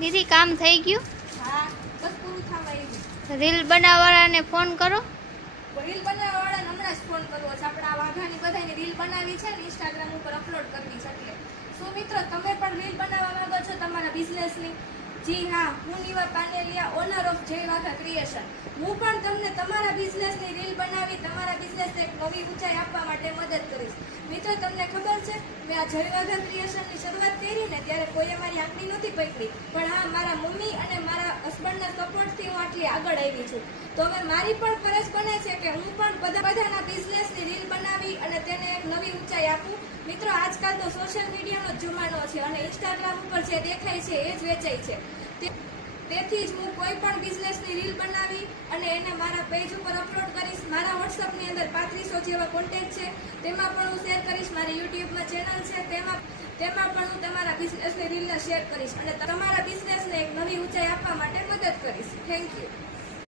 દીદી કામ થઈ ગયું? હા બસ પૂરું થવા આવ્યું. રીલ બનાવવાળાને ફોન કરો. રીલ બનાવવાવાળાને હમણાં જ ફોન કરવો છે. આપણે આ વાઘાની બધાની રીલ બનાવી છે ને ઇન્સ્ટાગ્રામ ઉપર અપલોડ કરવી છે. એટલે શું મિત્રો તમે પણ રીલ બનાવવા માંગો છો તમારા બિઝનેસની? જી હા, હું નીવા પાનેલિયા, ઓનર ઓફ જય વાઘા ક્રિએશન. હું પણ તમને તમારા બિઝનેસની રીલ બનાવી તમારા બિઝનેસને એક નવી ઊંચાઈ આપવા માટે મદદ કરીશ. મિત્રો તમને ખબર છે મેં આ જય વાઘા ક્રિએશનની શરૂઆત કરી ને ત્યારે કોઈએ મારી આંગળી નહોતી પકડી, પણ હા મારા મમ્મી અને મારા હસબન્ડના સપોર્ટથી હું આટલી આગળ આવી છું. તો હવે મારી પણ ફરજ બને છે કે હું પણ બધાના બિઝનેસની રીલ બનાવી અને તેને એક નવી ઊંચાઈ આપું. મિત્રો આજકાલ તો સોશિયલ મીડિયાનો જ જમાનો છે અને ઇન્સ્ટાગ્રામ ઉપર જે દેખાય છે એ જ વેચાય છે. તેથી જ હું કોઈ પણ બિઝનેસની રીલ બનાવી અને એને મારા પેજ ઉપર અપલોડ કરીશ. મારા વોટ્સઅપની અંદર 3500 જેવા કોન્ટેક્ટ છે, તેમાં પણ હું શેર કરીશ. મારી યુટ્યુબમાં ચેનલ છે તેમાં પણ હું તમારા બિઝનેસની રીલને શેર કરીશ અને તમારા બિઝનેસને એક નવી ઊંચાઈ આપવા માટે મદદ કરીશ. Thank you.